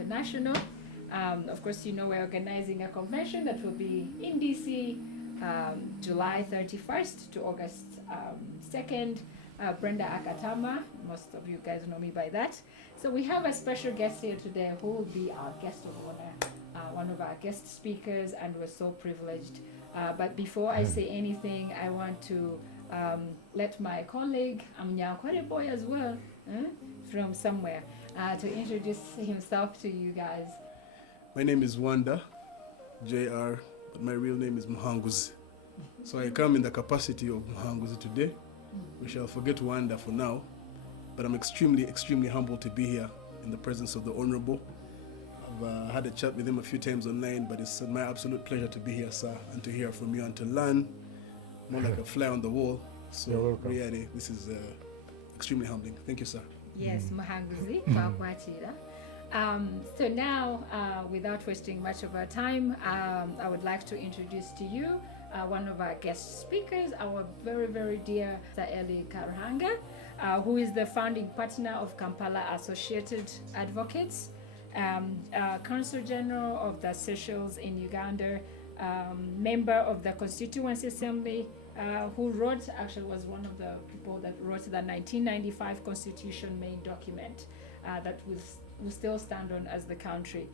International. Of course, you know we're organizing a convention that will be in DC, July 31st to August 2nd. Brenda Akatama, most of you guys know me by that. So we have a special guest here today who will be our guest of honor, one of our guest speakers, and we're so privileged. But before I say anything, I want to let my colleague, Banyankore boy as well, from somewhere, to introduce himself to you guys. My name is Wanda, JR, but my real name is Muhanguzi. So I come in the capacity of Muhanguzi today. We shall forget Wanda for now, but I'm extremely, extremely humbled to be here in the presence of the Honorable. I've had a chat with him a few times online, but it's my absolute pleasure to be here, sir, and to hear from you and to learn more like a fly on the wall. So really, this is extremely humbling. Thank you, sir. Yes, Muhanguzi, so now, without wasting much of our time, I would like to introduce to you one of our guest speakers, our very, very dear Sir Elly Karuhanga, who is the founding partner of Kampala Associated Advocates, Counsel General of the Seychelles in Uganda, member of the Constituency Assembly, who was one of the people that wrote the 1995 Constitution main document that will still stand on as the country.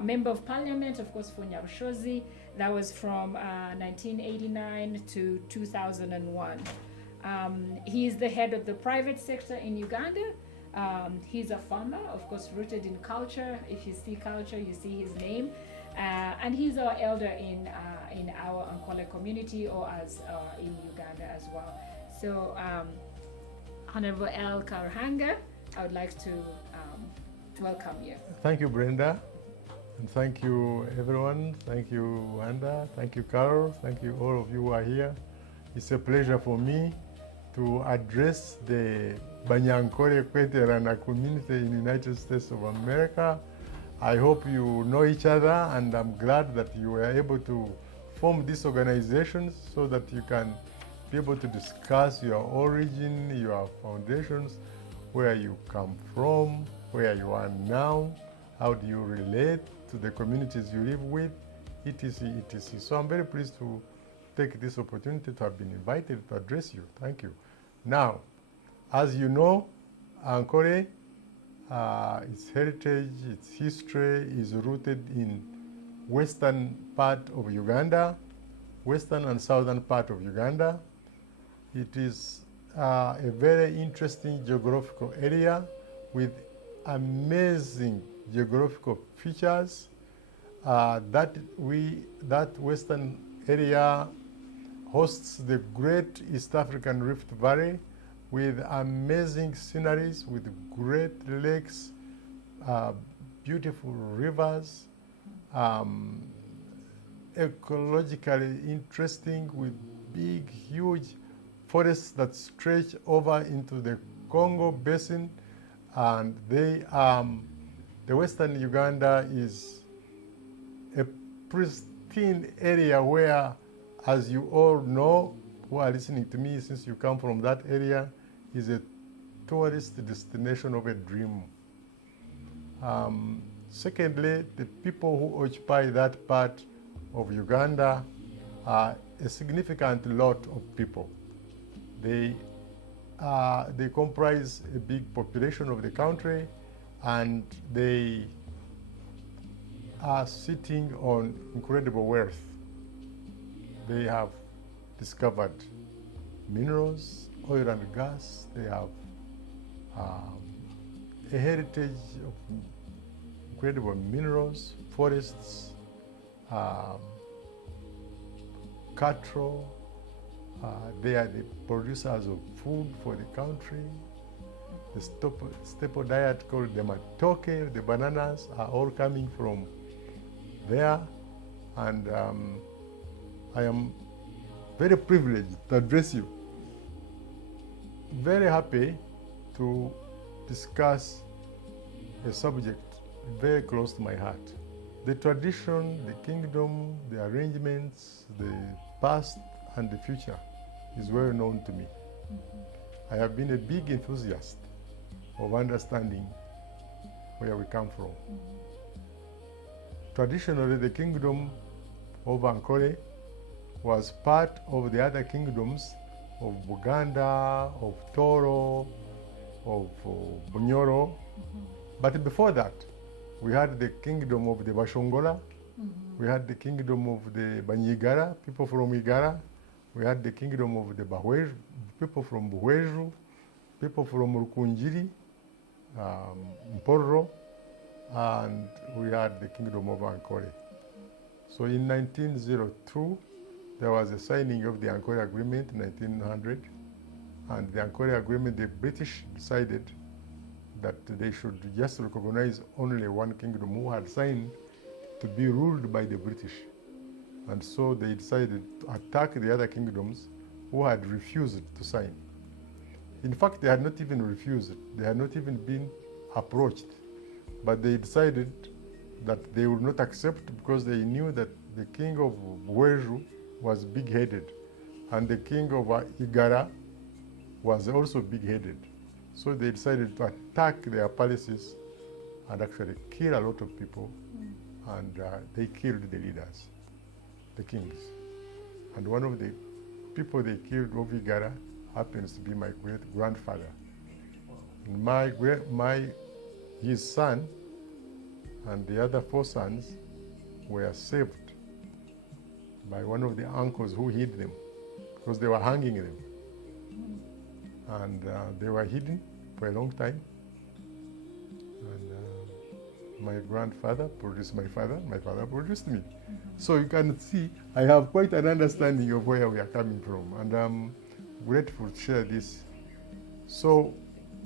Member of Parliament, of course, for Nyabushozi. That was from 1989 to 2001. He is the head of the private sector in Uganda. He's a farmer, of course, rooted in culture. If you see culture, you see his name. And he's our elder in our Ankole community, or as in Uganda as well. So, Honorable Elly Karuhanga, I would like to welcome you. Thank you, Brenda. And thank you, everyone. Thank you, Wanda. Thank you, Carol. Thank you, all of you who are here. It's a pleasure for me to address the Banyankore Kweterana community in the United States of America. I hope you know each other, and I'm glad that you were able to form these organizations so that you can be able to discuss your origin, your foundations, where you come from, where you are now, how do you relate to the communities you live with, etc., etc. So I'm very pleased to take this opportunity to have been invited to address you. Thank you. Now, as you know, Ankole, its heritage, its history is rooted in western part of Uganda, western and southern part of Uganda. It is a very interesting geographical area with amazing geographical features. That western area hosts the great East African Rift Valley with amazing sceneries, with great lakes, beautiful rivers, ecologically interesting, with big, huge forests that stretch over into the Congo Basin. And the western Uganda is a pristine area where, as you all know, who are listening to me, since you come from that area, is a tourist destination of a dream. Secondly, the people who occupy that part of Uganda are a significant lot of people. They comprise a big population of the country, and they are sitting on incredible wealth. They have discovered minerals, oil and gas. They have a heritage of incredible minerals, forests, cattle. They are the producers of food for the country. The staple diet called the matoke, the bananas, are all coming from there. And I am very privileged to address you. Very happy to discuss a subject very close to my heart. The tradition, the kingdom, the arrangements, the past and the future is well known to me. Mm-hmm. I have been a big enthusiast of understanding where we come from. Mm-hmm. traditionally the kingdom of Ankole was part of the other kingdoms of Buganda, of Toro, of Bunyoro. But before that, we had the kingdom of the Bashongola, we had the kingdom of the Banyigara, people from Igara, we had the kingdom of the Bahweju, people from Buhweju, people from Rukunjiri, Mporo, and we had the kingdom of Ankole. So in 1902, there was a signing of the Ankole Agreement in 1900, and the Ankole Agreement, the British decided that they should just recognize only one kingdom who had signed to be ruled by the British. And so they decided to attack the other kingdoms who had refused to sign. In fact, they had not even refused, they had not even been approached, but they decided that they would not accept because they knew that the king of Buhweju was big-headed and the king of Igara was also big-headed. So they decided to attack their palaces and actually kill a lot of people, and they killed the leaders, the kings. And one of the people they killed of Igara happens to be my great-grandfather. And his son and the other 4 sons were saved by one of the uncles who hid them, because they were hanging them. And they were hidden for a long time. And my grandfather produced my father produced me. So you can see I have quite an understanding of where we are coming from, and I'm grateful to share this. So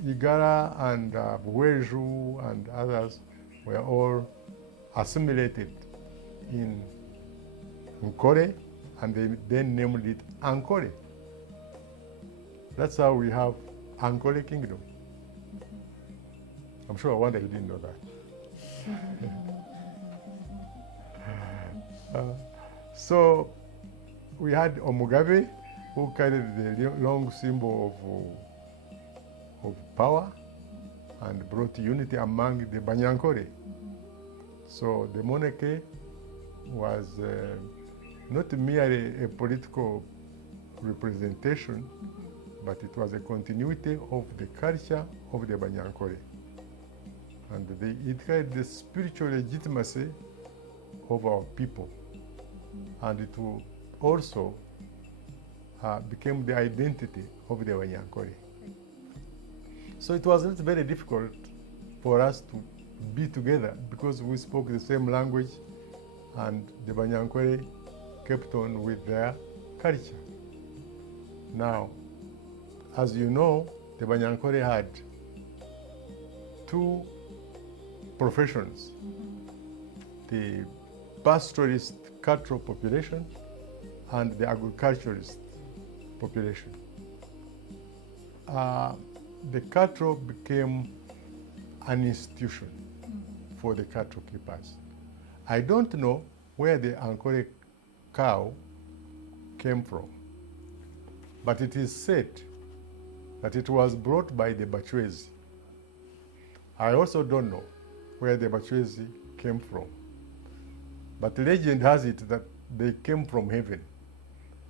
Igara and Buhweju and others were all assimilated in Nkore, and they then named it Ankole. That's how we have Ankole Kingdom. I'm sure I wonder you didn't know that. So we had Omugabe, who carried the long symbol of power and brought unity among the Banyankore. So the monarchy was not merely a political representation, but it was a continuity of the culture of the Banyankore. And it carried the spiritual legitimacy of our people. And it also became the identity of the Banyankore. So it was not very difficult for us to be together because we spoke the same language, and the Banyankore kept on with their culture. Now, as you know, the Banyankore had 2 professions: the pastoralist cattle population and the agriculturalist population. The cattle became an institution for the cattle keepers. I don't know where the Ankole cow came from, but it is said that it was brought by the Bachwezi. I also don't know where the Bachwezi came from, but legend has it that they came from heaven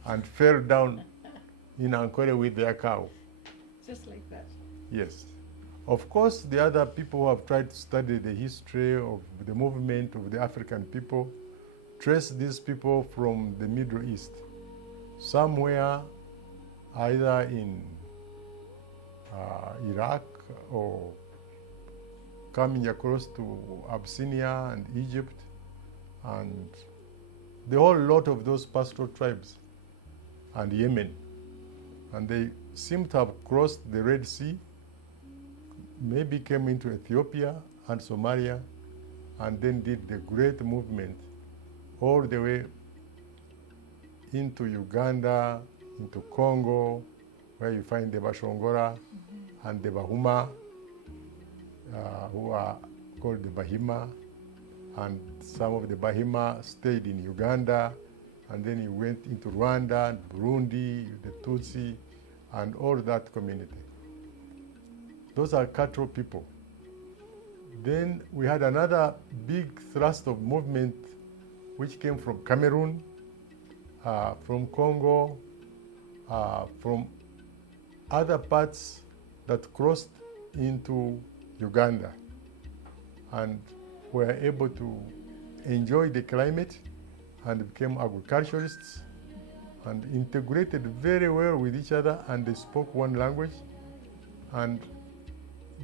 and fell down in Ankole with their cow. Just like that. Yes. Of course, the other people who have tried to study the history of the movement of the African people trace these people from the Middle East, somewhere either in Iraq or coming across to Abyssinia and Egypt and the whole lot of those pastoral tribes and Yemen. And they seem to have crossed the Red Sea, maybe came into Ethiopia and Somalia, and then did the great movement all the way into Uganda, into Congo, where you find the Bashongora and the Bahuma, who are called the Bahima, and some of the Bahima stayed in Uganda, and then he went into Rwanda, Burundi, the Tutsi, and all that community. Those are cattle people. Then we had another big thrust of movement which came from Cameroon, from Congo, from other parts that crossed into Uganda and were able to enjoy the climate and became agriculturists and integrated very well with each other, and they spoke one language, and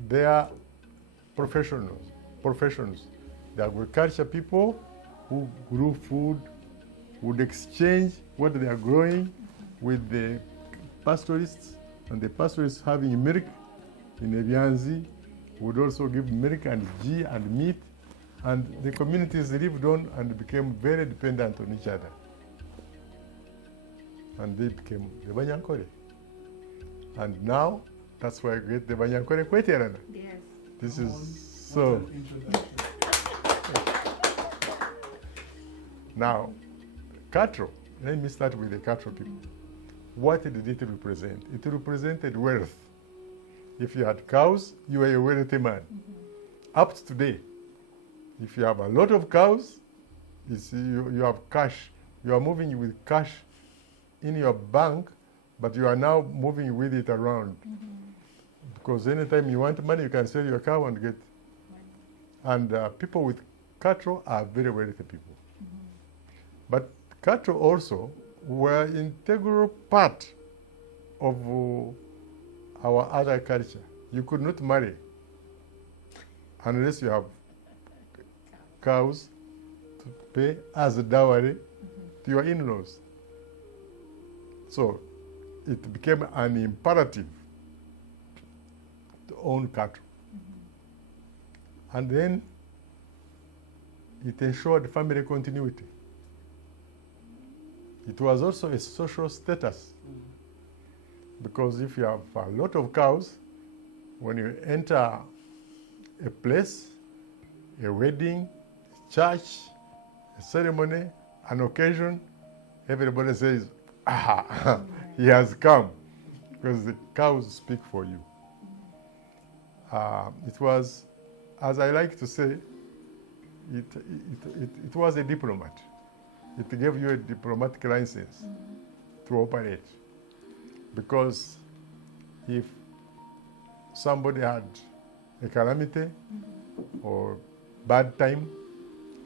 they are professionals. The agriculture people who grew food would exchange what they are growing with the pastoralists, and the pastoralists having milk in Ebyanzi would also give milk and ghee and meat, and the communities lived on and became very dependent on each other. And they became the Banyankore. And now, that's why I get the Banyankore Kweterana. Yes. This is so. Now, cattle. Let me start with the cattle people. What did it represent? It represented wealth. If you had cows, you were a wealthy man. Up to today, if you have a lot of cows, you have cash. You are moving with cash in your bank, but you are now moving with it around. Because anytime you want money, you can sell your cow and get. And people with cattle are very wealthy people. But cattle also were an integral part of our other culture. You could not marry unless you have cows to pay as a dowry to your in-laws. So it became an imperative to own cattle. And then it ensured family continuity. It was also a social status, because if you have a lot of cows, when you enter a place, a wedding, a church, a ceremony, an occasion, everybody says, "Ah, he has come," because the cows speak for you. It was, as I like to say, it was a diplomat. It gave you a diplomatic license to operate. Because if somebody had a calamity or bad time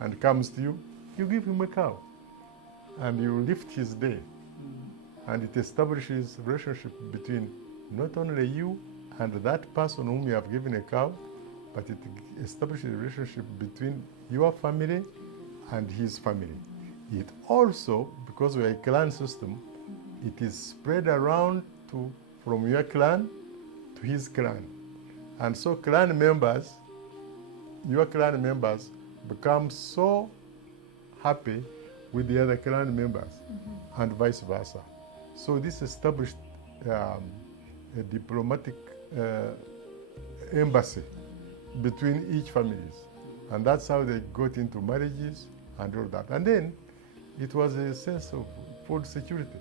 and comes to you, you give him a cow and you lift his day. And it establishes relationship between not only you and that person whom you have given a cow, but it establishes a relationship between your family and his family. It also, because we are a clan system, it is spread around from your clan to his clan. And so clan members, your clan members, become so happy with the other clan members, and vice versa. So this established a diplomatic embassy between each families. And that's how they got into marriages and all that. And then it was a sense of food security,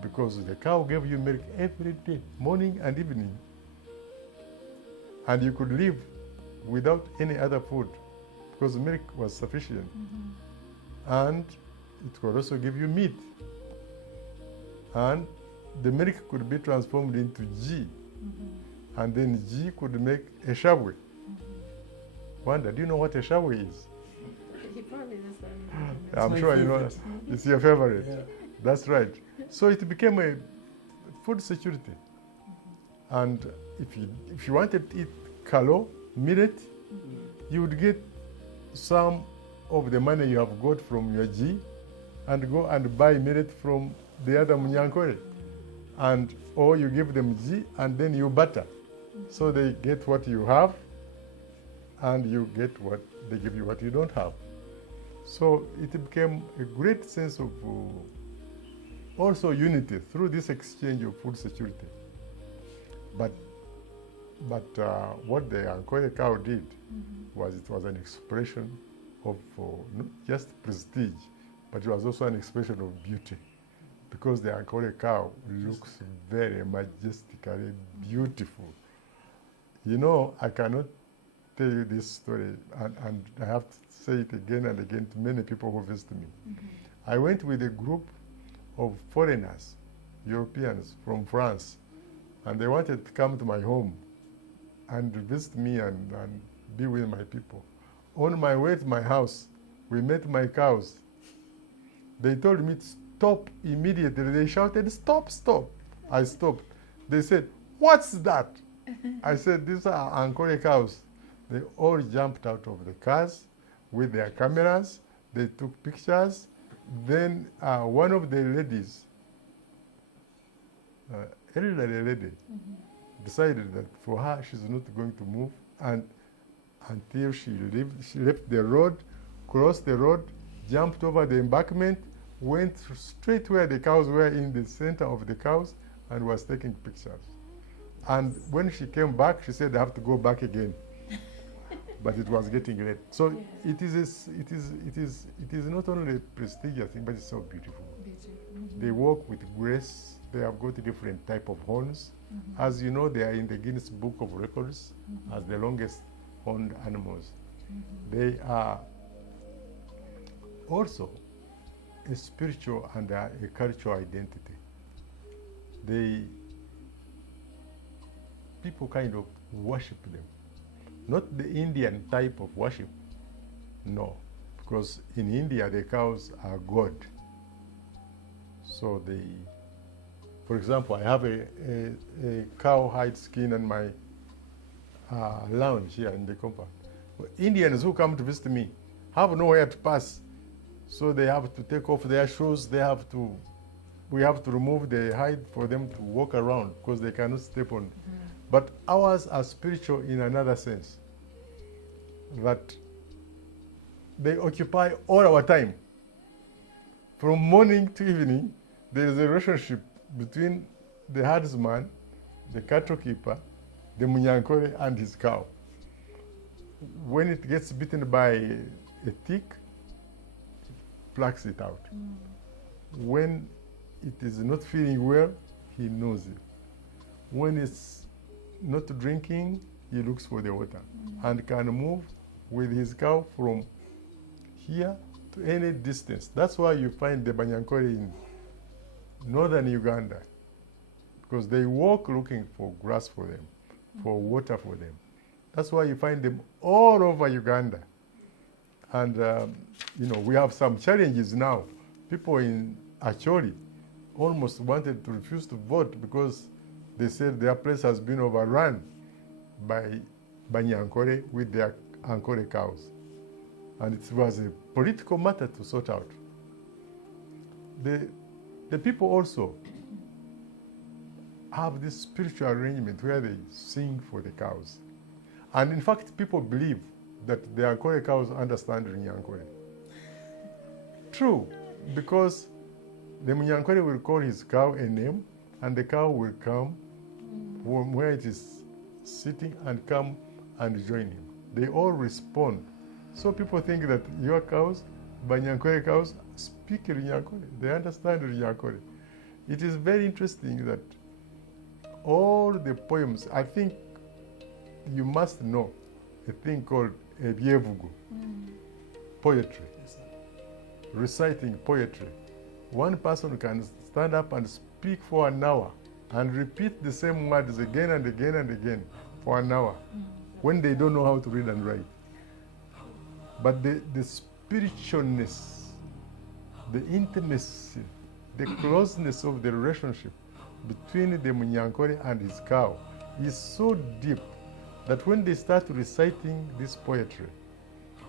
because the cow gave you milk every day, morning and evening. And you could live without any other food because milk was sufficient. And it could also give you meat. And the milk could be transformed into ghee. And then ghee could make a shabwe. Wanda, do you know what a shabwe is? He probably does. I'm sure you know. It's your favorite. Yeah. That's right. So it became a food security. And if you wanted to eat kalo, millet, you would get some of the money you have got from your G and go and buy millet from the other Munyankore. Or you give them G and then you butter. So they get what you have and you get what they give you what you don't have. So it became a great sense of also unity through this exchange of food security. But what the Ankole cow did was it was an expression of not just prestige, but it was also an expression of beauty, because the Ankole cow looks very majestically beautiful. You know, I cannot tell you this story, and I have to say it again and again to many people who visit me. I went with a group of foreigners, Europeans from France, and they wanted to come to my home and visit me and be with my people. On my way to my house, we met my cows. They told me to stop immediately. They shouted, "Stop, stop." I stopped. They said, "What's that?" I said, "These are Ankore cows." They all jumped out of the cars with their cameras. They took pictures. Then one of the ladies, elderly lady, decided that for her, she's not going to move until she left the road, crossed the road, jumped over the embankment, went straight where the cows were in the center of the cows, and was taking pictures. And when she came back, she said, "I have to go back again." But it was getting late. So it is not only a prestigious thing, but it's so beautiful. They walk with grace. They have got different type of horns. As you know, they are in the Guinness Book of Records as the longest horned animals. They are also a spiritual and a cultural identity. People kind of worship them. Not the Indian type of worship, no, because in India the cows are God. So for example, I have a cow hide skin on my lounge here in the compound. Indians who come to visit me have nowhere to pass, so they have to take off their shoes. We have to remove the hide for them to walk around because they cannot step on. But ours are spiritual in another sense, that they occupy all our time. From morning to evening, there is a relationship between the herdsman, the cattle keeper, the Munyankore, and his cow. When it gets bitten by a tick, plucks it out. When it is not feeling well, he knows it. When it's not drinking, he looks for the water and can move with his cow from here to any distance. That's why you find the Banyankore in northern Uganda, because they walk looking for grass for them, for water for them. That's why you find them all over Uganda. And we have some challenges now. People in Acholi almost wanted to refuse to vote because they said their place has been overrun by Banyankore with their Ankore cows. And it was a political matter to sort out. The people also have this spiritual arrangement where they sing for the cows. And in fact, people believe that the Ankore cows understand Runyankore. True, because the Munyankore will call his cow a name, and the cow will come from where it is sitting and come and join him. They all respond. So people think that your cows, Banyankore cows, speak Runyankore. They understand Runyankore. It is very interesting that all the poems, I think you must know a thing called ebyevugo, poetry, reciting poetry. One person can stand up and speak for an hour and repeat the same words again and again and again for an hour when they don't know how to read and write. But the spiritualness, the intimacy, the closeness of the relationship between the Munyankore and his cow is so deep that when they start reciting this poetry,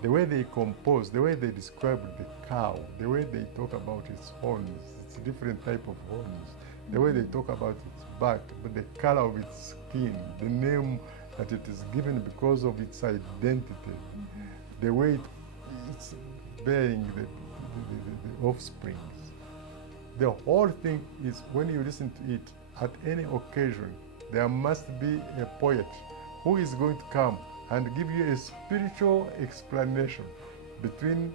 the way they compose, the way they describe the cow, the way they talk about its horns, its different type of horns, the way they talk about its back, but the color of its skin, the name that it is given because of its identity, the way it's bearing the offsprings. The whole thing is, when you listen to it, at any occasion, there must be a poet who is going to come and give you a spiritual explanation between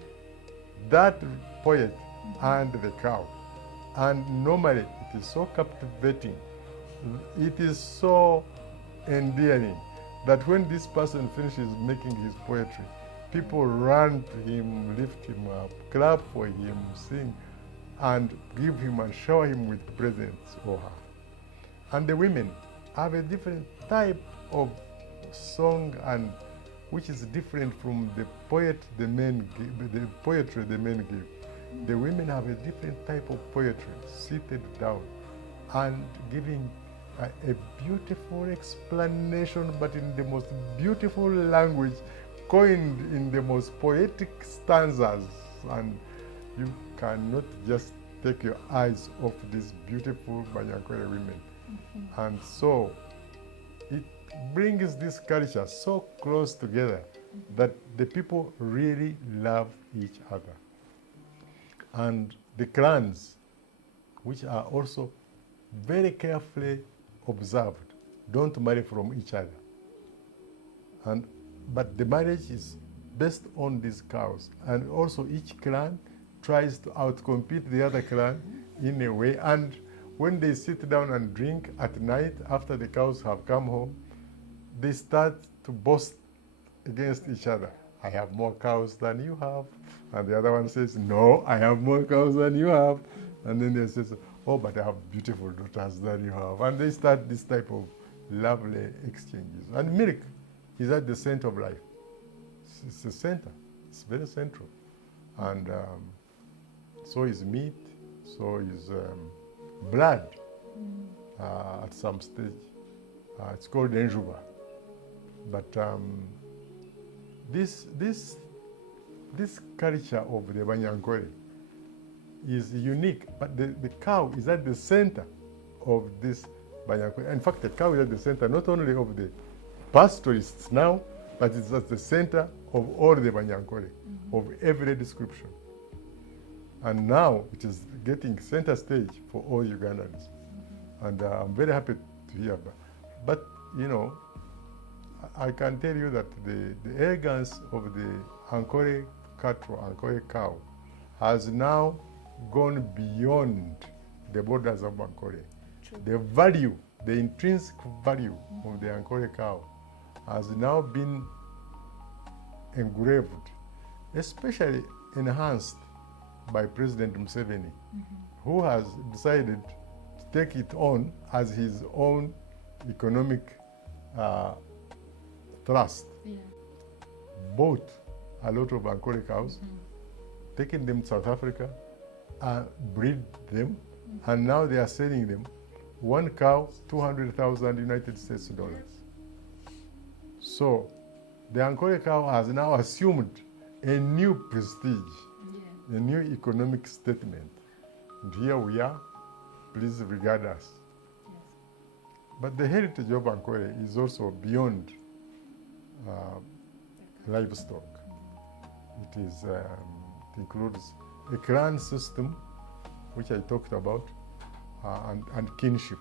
that poet and the cow. And normally it is so captivating, it is so endearing, that when this person finishes making his poetry, people run to him, lift him up, clap for him, sing, and give him and shower him with presents or her. And the women have a different type of song, and which is different from the poetry the men give. The women have a different type of poetry, seated down and giving a beautiful explanation, but in the most beautiful language, coined in the most poetic stanzas. And you cannot just take your eyes off these beautiful Banyankore women. And so it brings this culture so close together that the people really love each other. And the clans, which are also very carefully observed, don't marry from each other. But the marriage is based on these cows. And also each clan tries to outcompete the other clan in a way. And when they sit down and drink at night after the cows have come home, they start to boast against each other. I have more cows than you have. And the other one says, no, I have more cows than you have. And then they say, oh, but I have beautiful daughters than you have. And they start this type of lovely exchanges. And milk is at the center of life. It's the center. It's very central. And so is meat, so is blood at some stage. It's called enjuba. But this culture of the Banyankore is unique, but the cow is at the center of this Banyankore. In fact, the cow is at the center not only of the pastoralists now, but it's at the center of all the Banyankore, of every description. And now it is getting center stage for all Ugandans. And I'm very happy to hear that. But, you know, I can tell you that the elegance of the Ankore cattle, Ankore cow, has now gone beyond the borders of Ankore. The value, the intrinsic value of the Ankore cow has now been engraved, especially enhanced by President Museveni, who has decided to take it on as his own economic thrust. Yeah. Bought a lot of Ankore cows, taken them to South Africa, breed them, and now they are selling them. One cow, 200,000 United States dollars. So the Ankore cow has now assumed a new prestige, a new economic statement. And here we are, please regard us. Yes. But the heritage of Ankore is also beyond livestock. It includes a clan system, which I talked about, and kinship.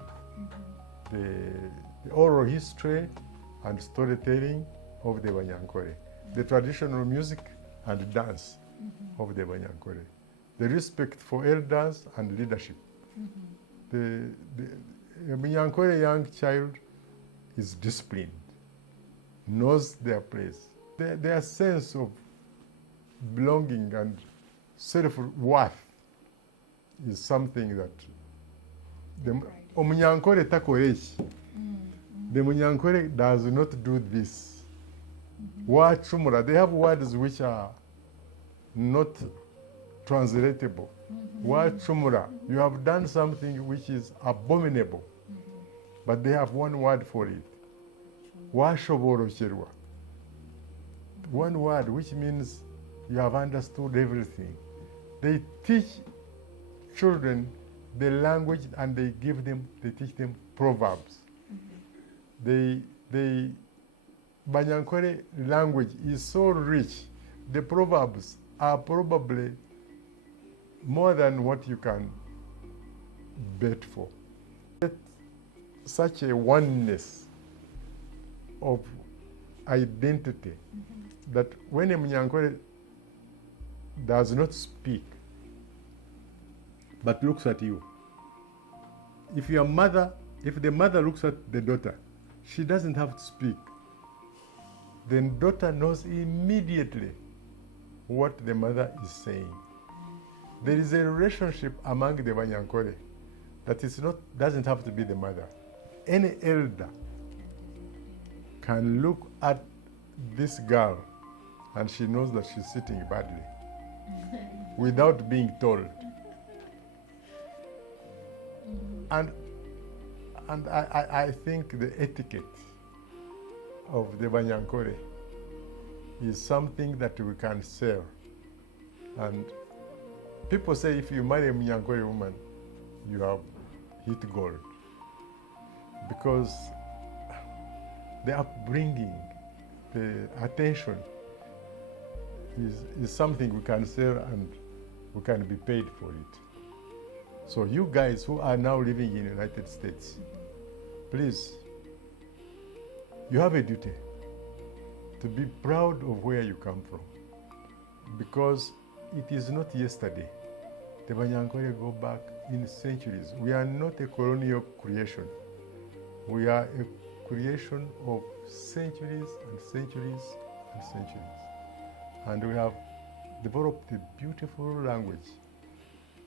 The oral history and storytelling of the Banyankore, the traditional music and dance of the Banyankore, the respect for elders and leadership. The Banyankore young child is disciplined, knows their place. Their sense of belonging and self-worth is something that the Munyankore takorechi. The Munyankore does not do this. Wachumura, they have words which are not translatable. Wachumura, you have done something which is abominable, but they have one word for it. Washoborocherwa. One word which means you have understood everything. They teach children the language and they teach them proverbs. The Banyankore language is so rich. The proverbs are probably more than what you can bet for. Such a oneness of identity that when a Munyankore does not speak but looks at you, if the mother looks at the daughter, she doesn't have to speak. the daughter knows immediately what the mother is saying. There is a relationship among the Banyankore that doesn't have to be the mother. Any elder can look at this girl and she knows that she's sitting badly without being told. And I think the etiquette of the Banyankore is something that we can sell. And people say if you marry a Banyankore woman, you have hit gold. Because the upbringing, the attention is something we can sell and we can be paid for it. So you guys who are now living in the United States, please, you have a duty to be proud of where you come from, because it is not yesterday. The Banyankore go back in centuries. We are not a colonial creation. We are a creation of centuries and centuries and centuries. And we have developed a beautiful language.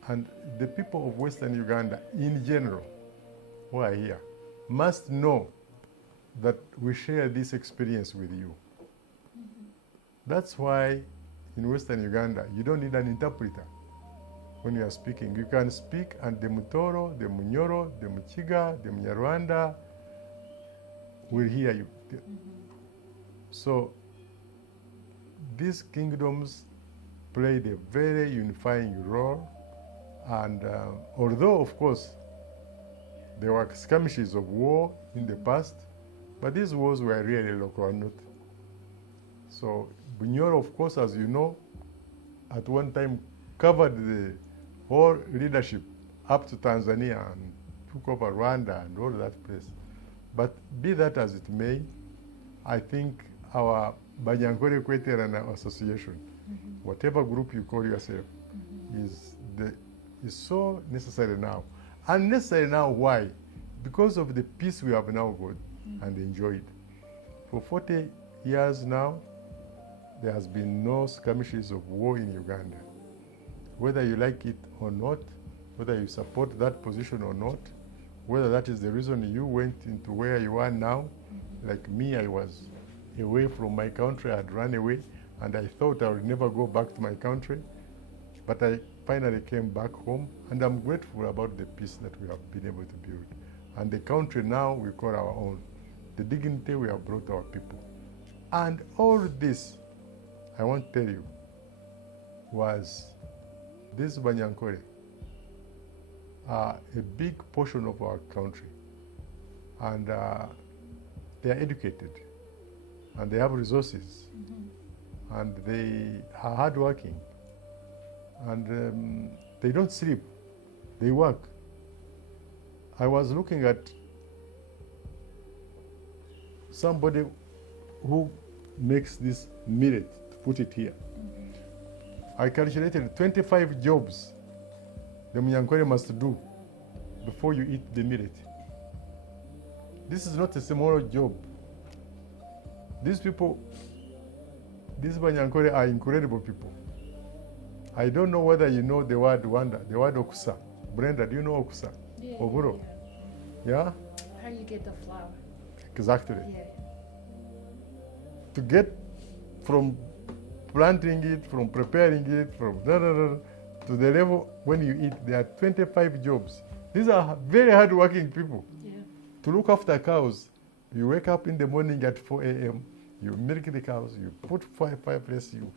And the people of Western Uganda in general who are here must know that we share this experience with you. That's why in Western Uganda, you don't need an interpreter when you are speaking. You can speak, and the Mutoro, the Munyoro, the Muchiga, the Munyarwanda will hear you. So these kingdoms played a very unifying role, and although, of course, there were skirmishes of war in the past, but these wars were really local and not. So Bunyoro, of course, as you know, at one time covered the whole leadership up to Tanzania and took over Rwanda and all that place. But be that as it may, I think our Banyankore Kweterana Association, whatever group you call yourself, is so necessary now. And necessary now, why? Because of the peace we have now got and enjoyed. For 40 years now, there has been no skirmishes of war in Uganda. Whether you like it or not, whether you support that position or not, whether that is the reason you went into where you are now. Like me, I was away from my country, I had run away, and I thought I would never go back to my country. But I finally came back home, and I'm grateful about the peace that we have been able to build. And the country now we call our own. The dignity we have brought our people. And all this, I want to tell you, was this Banyankore are a big portion of our country. And they are educated, and they have resources, and they are hardworking, and they don't sleep, they work. I was looking at somebody who makes this millet, to put it here. I calculated 25 jobs the Banyankore must do before you eat the millet. This is not a small job. These people, these Banyankore are incredible people. I don't know whether you know the word Wanda, the word okusa. Brenda, do you know okusa? Yeah. Oburo? Yeah? How you get the flour? Exactly. Yeah. To get from planting it, from preparing it, from to the level when you eat, there are 25 jobs. These are very hard-working people. Yeah. To look after cows, you wake up in the morning at 4 a.m., you milk the cows, you put fireplace, you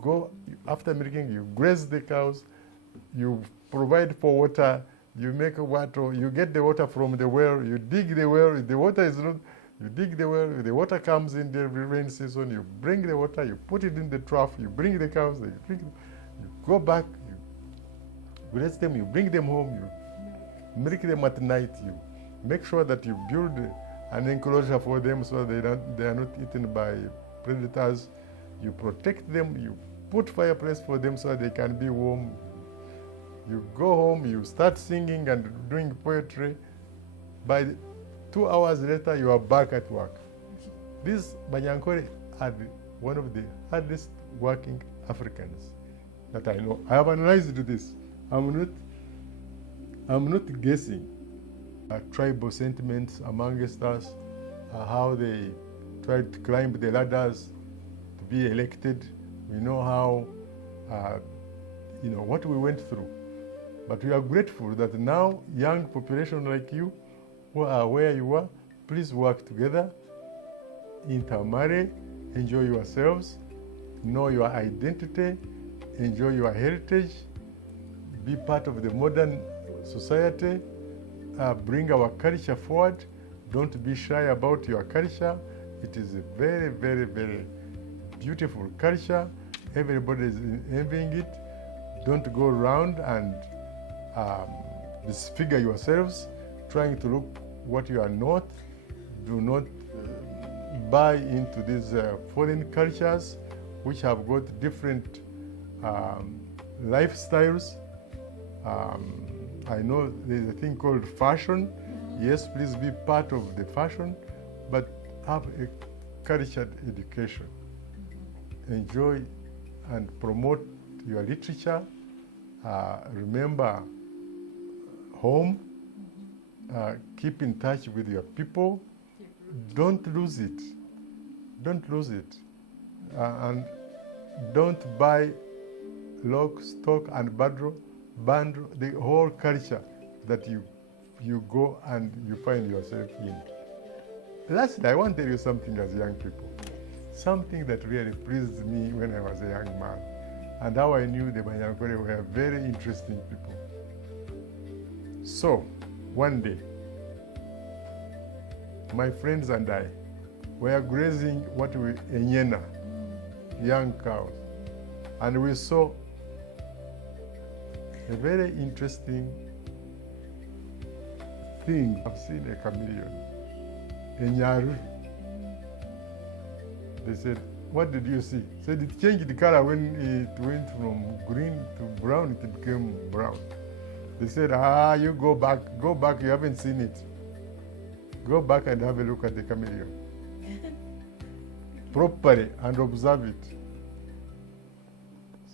go, after milking, you graze the cows, you provide for water, you make water, you get the water from the well, you dig the well, the water is not, you dig the well, the water comes in the rain season, you bring the water, you put it in the trough, you bring the cows, you drink, you go back, you graze them, you bring them home, you milk them at night, you make sure that you build an enclosure for them so they are not eaten by predators. You protect them, you put fireplace for them so they can be warm. You go home, you start singing and doing poetry. By 2 hours later, you are back at work. These Banyankore one of the hardest working Africans that I know. I have analyzed this. I'm not guessing. Tribal sentiments amongst us, how they tried to climb the ladders to be elected. We know how, what we went through. But we are grateful that now young population like you, who are where you are, please work together, intermarry, enjoy yourselves, know your identity, enjoy your heritage, be part of the modern society, bring our culture forward. Don't be shy about your culture. It is a very, very, very beautiful culture. Everybody is envying it. Don't go around and disfigure yourselves, trying to look what you are not. Do not buy into these foreign cultures, which have got different lifestyles. I know there's a thing called fashion. Yes, please be part of the fashion, but have a cultured education. Enjoy and promote your literature. Remember home. Keep in touch with your people. Don't lose it. Don't lose it. And don't buy lock, stock, and bundle the whole culture that you go and you find yourself in. Lastly, I want to tell you something as young people. Something that really pleased me when I was a young man, and how I knew the Banyankore were very interesting people. So, one day, my friends and I were grazing what we enyena, young cows, and we saw a very interesting thing. I've seen a chameleon, a nyaru. They said, "What did you see?" Said it changed the color when it went from green to brown. It became brown. They said, "You go back. You haven't seen it. Go back and have a look at the chameleon properly and observe it."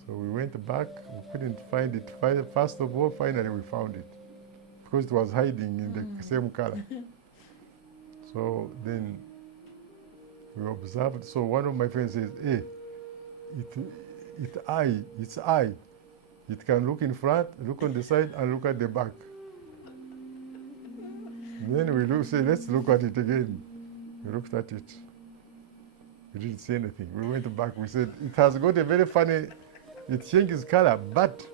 So we went back. We couldn't find it. First of all, finally we found it because it was hiding in the same color. So then we observed. So one of my friends says, "Hey, it's eye. It can look in front, look on the side, and look at the back." And then we say, "Let's look at it again." We looked at it. We didn't say anything. We went back. We said, "It has got a very funny, it changes color, but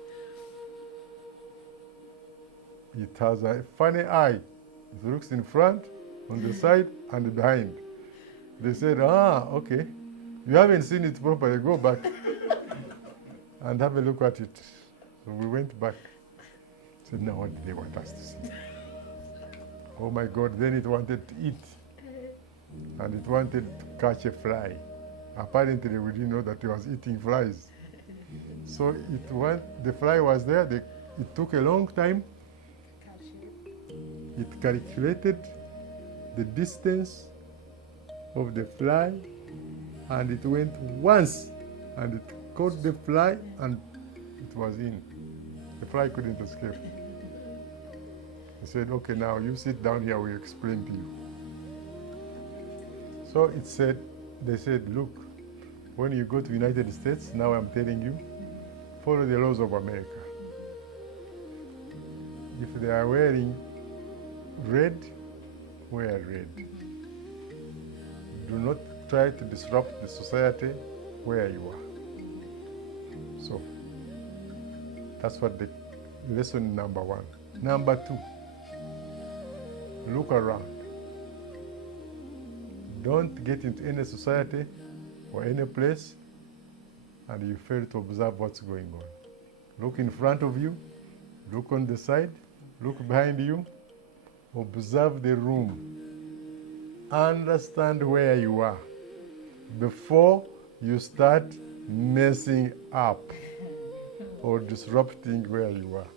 it has a funny eye. It looks in front, on the side, and behind." They said, "Okay. You haven't seen it properly. Go back and have a look at it." So we went back. Said, "Now what do they want us to see?" Oh my God, then it wanted to eat. And it wanted to catch a fly. Apparently we didn't know that it was eating flies. So the fly was there. It took a long time. It calculated the distance of the fly, and it went once, and it caught the fly, and it was in. The fly couldn't escape. He said, "Okay, now you sit down here, we'll explain to you." So they said, "Look, when you go to the United States, now I'm telling you, follow the laws of America. If they are wearing red, wear red. Do not try to disrupt the society where you are." So that's what the lesson number one. Number two, look around. Don't get into any society or any place and you fail to observe what's going on. Look in front of you, look on the side, look behind you, observe the room. Understand where you are before you start messing up or disrupting where you are.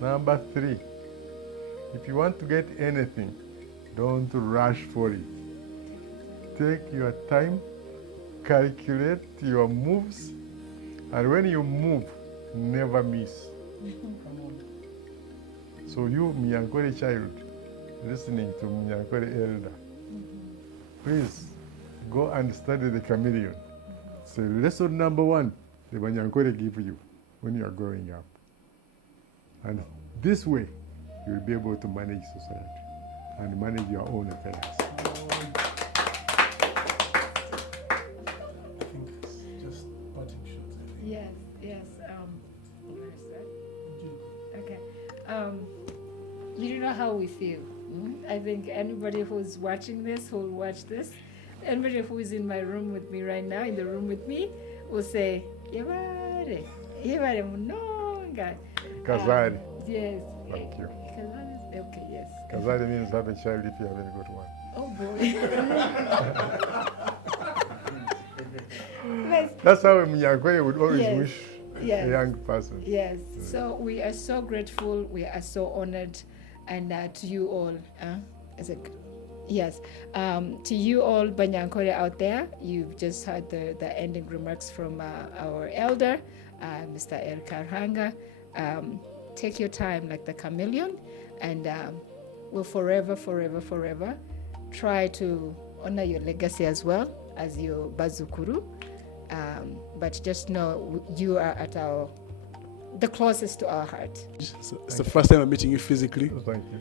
Number three, if you want to get anything, don't rush for it. take your time, calculate your moves, and when you move, never miss. So you, Banyankore child, listening to Banyankore elder, please go and study the chameleon. So lesson number 1, the Banyankore give you when you are growing up. And this way, you will be able to manage society and manage your own affairs. I think it's just parting shots. I think. Yes, yes. Where is that? Okay. You know how we feel. I think anybody who's watching this, who'll watch this, anybody who is in my room with me right now, in the room with me, will say, Yebare, Yebare Munonga. Kazari. Yes. Thank you. Kazari, okay, yes. Kazari means have a child if you have a good one. Oh boy. That's how a Banyankore would always Yes. wish Yes. a young person. Yes, so we are so grateful, we are so honored, and to you all, yes, to you all Banyankore out there, you've just heard the ending remarks from our elder, Mr. Elly Karuhanga. Take your time like the chameleon, and we'll forever try to honor your legacy as well as your bazukuru. But just know you are at the closest to our heart. So it's the first time I'm meeting you physically. Oh, thank you.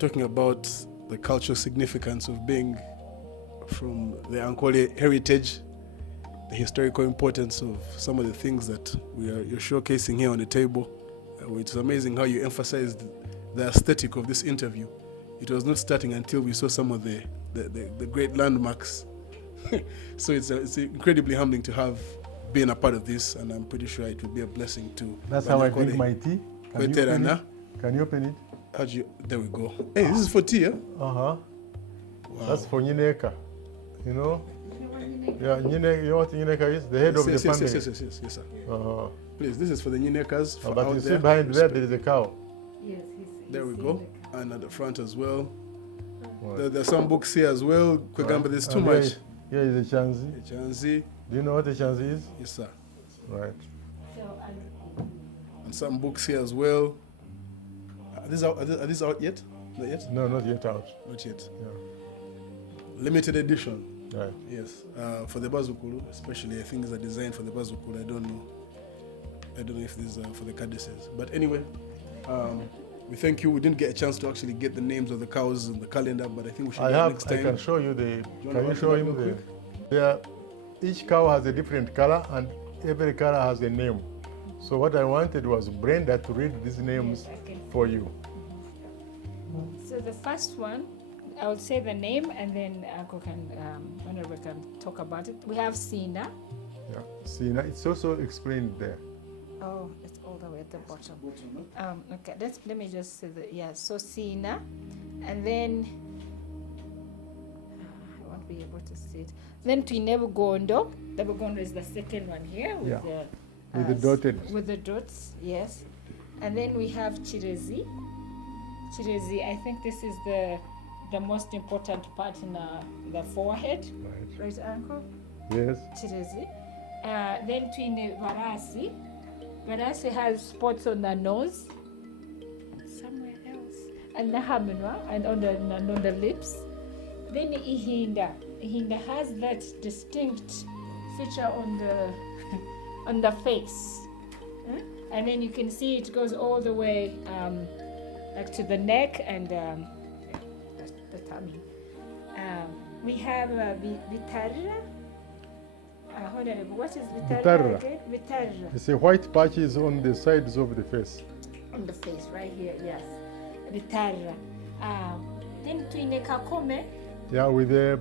Talking about the cultural significance of being from the Ankole heritage, the historical importance of some of the things that you're showcasing here on the table. It's amazing how you emphasized the aesthetic of this interview. It was not starting until we saw some of the great landmarks. So it's incredibly humbling to have been a part of this, and I'm pretty sure it will be a blessing to. That's how I drink my tea. Kweterana. Can you open it? There we go. Hey, this is for tea, yeah? Uh-huh. Wow. That's for Nyineka. You know? Yeah, Nyineka, you know what Nyineka is? The head of the family. Yes, sir. Uh-huh. Please, this is for the Nyinekas. But you see behind there is a cow. Yes, There we go. And at the front as well. Right. There's some books here as well. Kwegamba, there's too And much. Here is a chanzi. A Chanzi. Do you know what a chanzi is? Yes, sir. Right. And some books here as well. Are these out yet? Not yet? No, not yet out. Not yet. Yeah. Limited edition. Right. Yes. For the Bazukulu, especially, I think these are designed for the Bazukulu. I don't know if these are for the Caddises. But anyway, we thank you. We didn't get a chance to actually get the names of the cows in the calendar, but I think we should do it next time. I can show you the. You Can you show him the? Yeah. Each cow has a different color, and every color has a name. So what I wanted was Brenda to read these names for you. So the first one, I will say the name, and then Uncle can, whenever we can talk about it. We have Sina. Yeah. See, now it's also explained there. Oh, it's all the way at the bottom. Okay, let me just say that. Yeah, so Sina, and then I won't be able to see it. Then Nebugondo. Nebugondo is the second one here with With the dotted. with the dots. Yes, and then we have Chirezi. Chirezi, I think this is the most important part in the forehead. Right, Uncle? Yes. Chirezi. Then Twine Varasi. Varasi has spots on the nose. Somewhere else. And the haminwa and on the lips. Then Ihinda. Ihinda has that distinct feature on the face. And then you can see it goes all the way like to the neck and the tummy. We have Vitarra. What is Vitarra again? Vitarra. It's a white patches on the sides of the face. On the face, right here, yes. Vitarra. Then Twine Kakome. Yeah, with the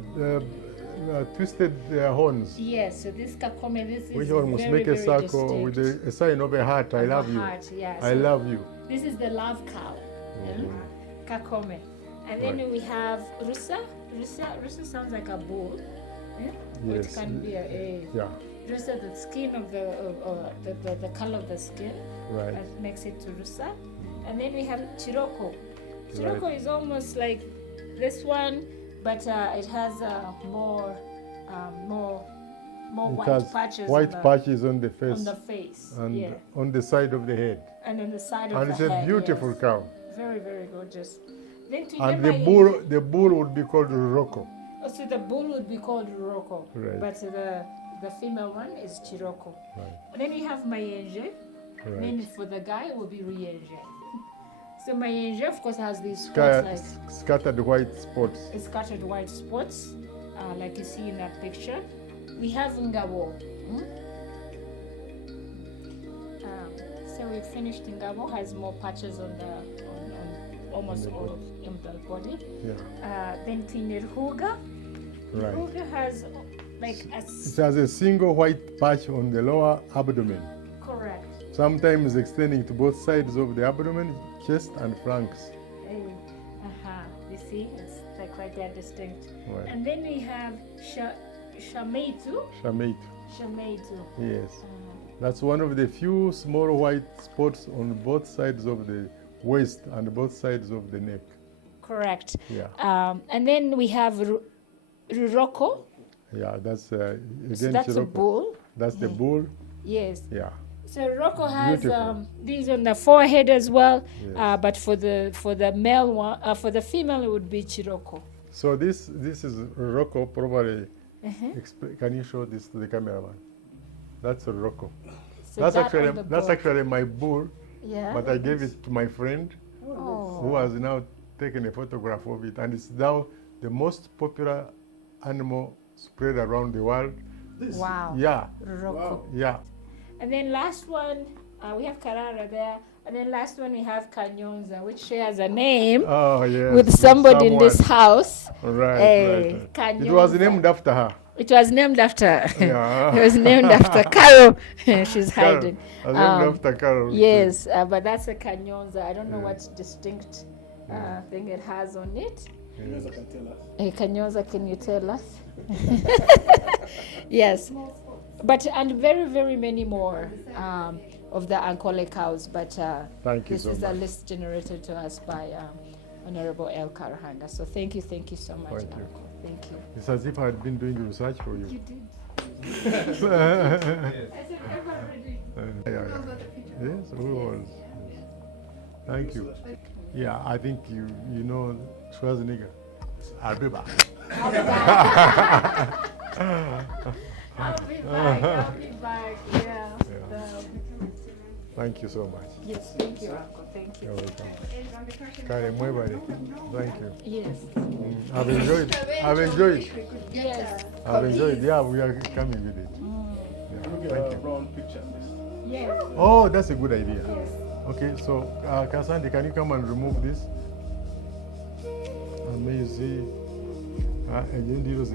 twisted Yes, horns. so this Kakome, this is Which almost very, make a very circle distinct. with a sign of a heart. I Of a love you. heart, yeah. I So love you. This is the love cow. Kakome. And then we have Rusa. Rusa sounds like a bull. Or it Yes. can be a Yeah, Rusa, the skin of the color of the skin. right. That makes it to Rusa. And then we have Chiroko. Chiroko is almost like this one, but it has more It white has patches white patches on the face. on the face, And yeah, on the side of the head. and on the side of And the it's a head. beautiful yes. cow. Very, very gorgeous. Then to And remember the bull would be called Roko. so the bull would be called Roko, Right. but the female one is Chiroko. Right. And then you have Mayenje. Right. Then for the guy it will be Riyenje. So Mayenje, of course, has these spots like Scattered white spots. scattered white spots, like you see in that picture. We have Ngabo. So we finished. Ngabo has more patches on almost all of the body. Yeah. Then Tinerhuga. Right. Huga has like a It has a single white patch on the lower abdomen, correct. sometimes extending to both sides of the abdomen, chest, and flanks. You see, it's like right there distinct. Right. And then we have Shameitu. Shamate. Shameitu. Yes. That's one of the few small white spots on both sides of the waist and both sides of the neck. Correct. Yeah. And then we have Ruroko. Yeah, that's So again that's a Chiroko. bull. That's the bull. Yes. Yeah. So Rocco has Beautiful. these on the forehead as well, Yes. but for the male one, for the female it would be Chiroko. So this is Rocco probably. Can you show this to the cameraman? That's a Rocco. So That's that on the actually bull. my bull, Yeah. but I gave it to my friend Oh. who has now taken a photograph of it, and it's now the most popular animal spread around the world. Wow. Yeah, Rocco. yeah. And then last one, we have Karara there. And then last one we have Kanyonza, which shares a name Oh yes. with somebody in this someone. house. Right, Hey, right. It was Kanyonza. named after her. It was named after. Yeah. It was named after Carol. She's Carol. hiding. Was named after Carol. Yes, but that's a Kanyonza. I don't know Yeah. what distinct thing it has on it. Yes. Can tell us. Hey, Kanyonza, can you tell us? Yes. But, and very, very many more of the Ankole cows. But Thank you this so is a much. list generated to us by Honorable Elly Karuhanga. So thank you so much, Thank you. Uncle. Thank you. It's as if I had been doing research for you. You did. Yeah, I said, ever ready. yeah. Yes, who was? Thank you. Yeah, I think you know Schwarzenegger. I'll be back. I'll be back. I'll be back. Yeah. Thank you so much. Yes, thank you, Uncle. Thank you. You're welcome. Kare mwebale. Thank you. Yes. I've enjoyed. I've enjoyed. Yes. I've enjoyed. Yeah, we are coming with it. Yeah, Look at thank a you. brown picture. Yes. Oh, that's a good idea. Yes. Okay, so Kasandi, can you come and remove this? And may you see. And you